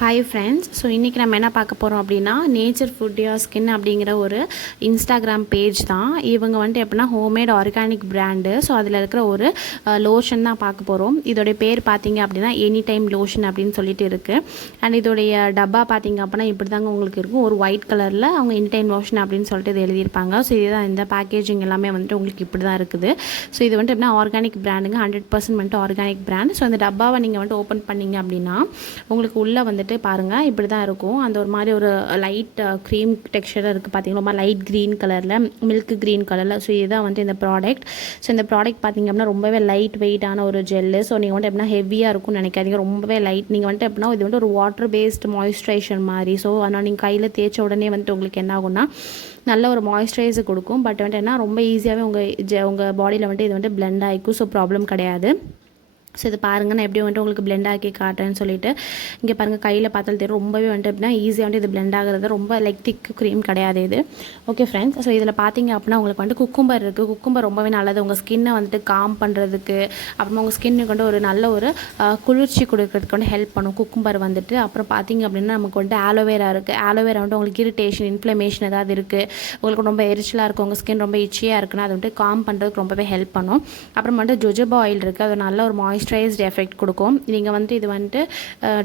Hi friends. So இன்றைக்கி நம்ம என்ன பார்க்க போகிறோம் அப்படின்னா, நேச்சர் ஃபுட் யுவர் ஸ்கின் அப்படிங்கிற ஒரு இன்ஸ்டாகிராம் பேஜ் தான். இவங்க வந்துட்டு எப்படின்னா ஹோம்மேட் ஆர்கானிக் பிராண்டு. ஸோ அதில் இருக்கிற ஒரு லோஷன் தான் பார்க்க போகிறோம். இதோடைய பேர் பார்த்தீங்க அப்படின்னா எனி டைம் லோஷன் அப்படின்னு சொல்லிட்டு இருக்குது. அண்ட் இதோடைய டப்பா பார்த்தீங்க அப்படின்னா இப்படி தாங்க உங்களுக்கு இருக்கும். ஒரு ஒயிட் கலரில் அவங்க எனி டைம் லோஷன் அப்படின்னு சொல்லிட்டு இது எழுதியிருப்பாங்க. ஸோ இதுதான் இந்த பேக்கேஜிங் எல்லாமே வந்துட்டு உங்களுக்கு இப்படி தான் இருக்குது. ஸோ இது வந்துட்டு எப்படின்னா ஆர்கானிக் பிராண்டுங்க, 100% வந்துட்டு ஆர்கானிக் பிராண்ட். ஸோ அந்த டப்பாவை நீங்கள் வந்துட்டு ஓப்பன் பண்ணிங்க அப்படின்னா உங்களுக்கு உள்ளே வந்துட்டு பாருங்கள் இப்படி தான் இருக்கும். அந்த ஒரு மாதிரி ஒரு லைட் க்ரீம் டெக்ஸ்சராக இருக்குது பார்த்தீங்களா, ரொம்ப லைட் க்ரீன் கலரில், மில்க் க்ரீன் கலரில். ஸோ இதுதான் வந்துட்டு இந்த ப்ராடக்ட். ஸோ இந்த ப்ராடக்ட் பார்த்திங்க அப்படின்னா ரொம்பவே லைட் வெயிட்டான ஒரு ஜெல்லு. ஸோ நீங்கள் வந்துட்டு எப்படின்னா ஹெவியாக இருக்கும்னு நினைக்காதீங்க, ரொம்பவே லைட். நீங்கள் வந்துட்டு எப்படின்னா இது வந்துட்டு ஒரு வாட்டர் பேஸ்ட் மாய்ஸ்சரைசர் மாதிரி. ஸோ அதனால் நீங்கள் கையில் தேய்ச்ச உடனே வந்துட்டு உங்களுக்கு என்ன ஆகும்னா நல்ல ஒரு மாய்ஸ்சரைசர் கொடுக்கும். பட் வந்துட்டு என்ன ரொம்ப ஈஸியாகவே உங்கள் பாடியில் வந்துட்டு இது வந்துட்டு பிளெண்ட் ஆகிக்கும். ஸோ ப்ராப்ளம் கிடையாது. ஸோ இது பாருங்கள், நான் எப்படி வந்துட்டு உங்களுக்கு பிளெண்ட் ஆக்கி காட்டுறேன்னு சொல்லிட்டு இங்கே பாருங்கள், கையில் பார்த்தாலும் தெரியும் ரொம்பவே வந்துட்டு அப்படின்னா ஈஸியாக வந்துட்டு இது பிளெண்ட் ஆகிறது. ரொம்ப லைக் திக் க்ரீம் கிடையாது இது. Okay friends. ஸோ இதில் பார்த்தீங்க அப்படின்னா உங்களுக்கு வந்துட்டு குக்கும்பர் இருக்குது. குக்கும்பர் ரொம்பவே நல்லது உங்கள் ஸ்கின்னை வந்துட்டு காம் பண்ணுறதுக்கு, அப்புறமா உங்கள் ஸ்கின்னுக்கு வந்து ஒரு நல்ல ஒரு குளிர்ச்சி கொடுக்கறதுக்கு வந்து ஹெல்ப் பண்ணும் குக்கும்பர் வந்துட்டு. அப்புறம் பார்த்தீங்க அப்படின்னா நமக்கு வந்துட்டு ஆலோவேரா இருக்குது. ஆலோவேரா வந்துட்டு உங்களுக்கு இரிட்டேஷன், இன்ஃப்ளமேஷன் ஏதாவது இருக்குது, உங்களுக்கு ரொம்ப எரிச்சலாக இருக்குது, உங்கள் ஸ்கின் ரொம்ப இச்சியாக இருக்குன்னா அது வந்துட்டு காம் பண்ணுறதுக்கு ரொம்பவே ஹெல்ப் பண்ணும். அப்புறம் வந்துட்டு ஜொஜோபா ஆயில் இருக்குது. அது நல்ல ஒரு மாய்ஸ்சரைஸ்ட் எஃபெக்ட் கொடுக்கும். நீங்கள் வந்துட்டு இது வந்துட்டு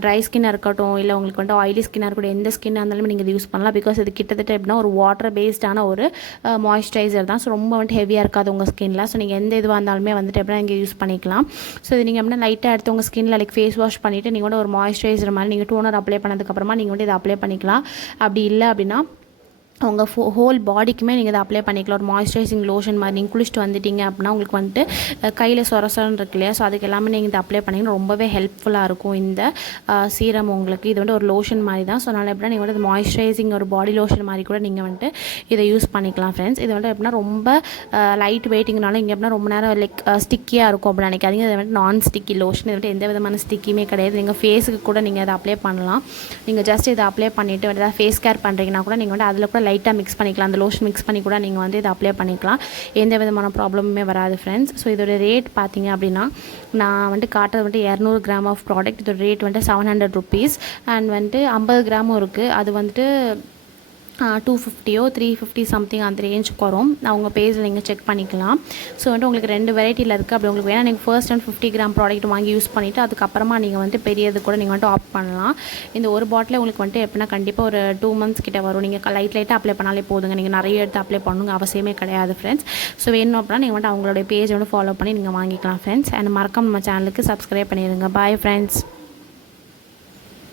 ட்ரை ஸ்கின்னாக இருக்கட்டும், இல்லை உங்களுக்கு வந்துட்டு ஆயிலி ஸ்கின்னாக இருக்கட்டும், எந்த ஸ்கின்னாக இருந்தாலும் நீங்கள் இது யூஸ் பண்ணலாம். பிகாஸ் இது கிட்டத்தட்ட எப்படின்னா ஒரு வாட்டர் பேஸ்டான ஒரு மாய்ஸ்சரைசர் தான். ஸோ ரொம்ப வந்துட்டு ஹெவியாக இருக்காது உங்கள் ஸ்கின்னில். ஸோ நீங்கள் எந்த இதுவாக இருந்தாலுமே வந்துட்டு எப்படின்னா இங்கே யூஸ் பண்ணிக்கலாம். ஸோ இது நீங்கள் எப்படின்னா லைட்டாக எடுத்து உங்கள் ஸ்கின்னில் லைக் ஃபேஸ் வாஷ் பண்ணிவிட்டு நீங்கள் வந்து ஒரு மாய்ஸ்சரைசர் மாதிரி நீங்கள் டோனர் அப்ளை பண்ணதுக்கப்புறமா நீங்கள் வந்து இதை அப்ளை பண்ணிக்கலாம். அப்படி இல்லை அப்படின்னா உங்கள் ஹோல் பாடிக்குமே நீங்கள் இதை அப்ளை பண்ணிக்கலாம். ஒரு மாய்ஸ்சரைசிங் லோஷன் மாதிரி நீங்கள் குளிச்சுட்டு வந்துட்டீங்க அப்படின்னா உங்களுக்கு வந்துட்டு கையில் சொரசொரன்னு இருக்கு இல்லையா, ஸோ அதுக்கு எல்லாமே நீங்கள் இதை அப்ளை பண்ணிங்கன்னா ரொம்பவே ஹெல்ப்ஃபுல்லாக இருக்கும் இந்த சீரம் உங்களுக்கு. இது வந்து ஒரு லோஷன் மாதிரி தான். ஸோ அதனால் எப்படின்னா நீங்கள் வந்து மாய்ஸ்சரைசிங் ஒரு பாடி லோஷன் மாதிரி கூட நீங்கள் வந்துட்டு இதை யூஸ் பண்ணிக்கலாம் ஃப்ரெண்ட்ஸ். இது வந்து எப்படின்னா ரொம்ப லைட் வெயிட்டிங்னாலும் இங்கே எப்படின்னா ரொம்ப நேரம் லைக் ஸ்டிக்கியாக இருக்கும் அப்படின்னு நினைக்காதீங்க. இது வந்து நான் ஸ்டிக்கி லோஷன். இது வந்து எந்த விதமான ஸ்டிக்கியுமே கிடையாது. நீங்கள் ஃபேஸுக்கு கூட நீங்கள் அதை அப்ளை பண்ணலாம். நீங்கள் ஜஸ்ட் இதை அப்ளை பண்ணிவிட்டு வந்து ஏதாவது ஃபேஸ் கேர் பண்ணுறீங்கன்னா கூட நீங்கள் வந்து அதில் கூட லைட்டாக மிக்ஸ் பண்ணிக்கலாம். அந்த லோஷன் மிக்ஸ் பண்ணி கூட நீங்கள் வந்து இதை அப்ளை பண்ணிக்கலாம். எந்த விதமான ப்ராப்ளமுமே வராது ஃப்ரெண்ட்ஸ். ஸோ இதோட ரேட் பார்த்தீங்க அப்படின்னா நான் வந்துட்டு காட்டுறது வந்துட்டு 200 கிராம் ஆஃப் ப்ராடக்ட். இதோட ரேட் வந்துட்டு 700 rupees. அண்ட் வந்துட்டு 50 கிராமும் இருக்குது. அது வந்துட்டு 250 or 350 சம்திங் அந்த ரேஞ்சுக்கு வரும். அவங்க பேஜில் நீங்கள் செக் பண்ணிக்கலாம். ஸோ வந்துட்டு உங்களுக்கு 2 வெரைட்டியில் இருக்குது. அப்படி உங்களுக்கு வேணால் நீங்கள் ஃபர்ஸ்ட் அண்ட் 50 கிராம் ப்ராடக்ட் வாங்கி யூஸ் பண்ணிவிட்டு அதுக்கப்புறமா நீங்கள் வந்துட்டு பெரியது கூட நீங்கள் வந்துட்டு ஆப் பண்ணலாம். இந்த ஒரு பாட்டில் உங்களுக்கு வந்துட்டு எப்படின்னா கண்டிப்பாக ஒரு 2 months கிட்ட வரும். நீங்கள் லைட்டாக அப்ளை பண்ணாலே போதுங்க. நீங்கள் நிறைய எடுத்து அப்ளை பண்ணணுங்க அவசியமே கிடையாது ஃப்ரெண்ட்ஸ். ஸோ வேணும் அப்படின்னா நீங்கள் வந்துட்டு அவங்களுடைய பேஜ் வந்து ஃபாலோ பண்ணி நீங்கள் வாங்கிக்கலாம் ஃப்ரெண்ட்ஸ். அண்ட் மறக்காம நம்ம சேனலுக்கு சப்ஸ்கிரைப் பண்ணிடுங்க. Bye friends.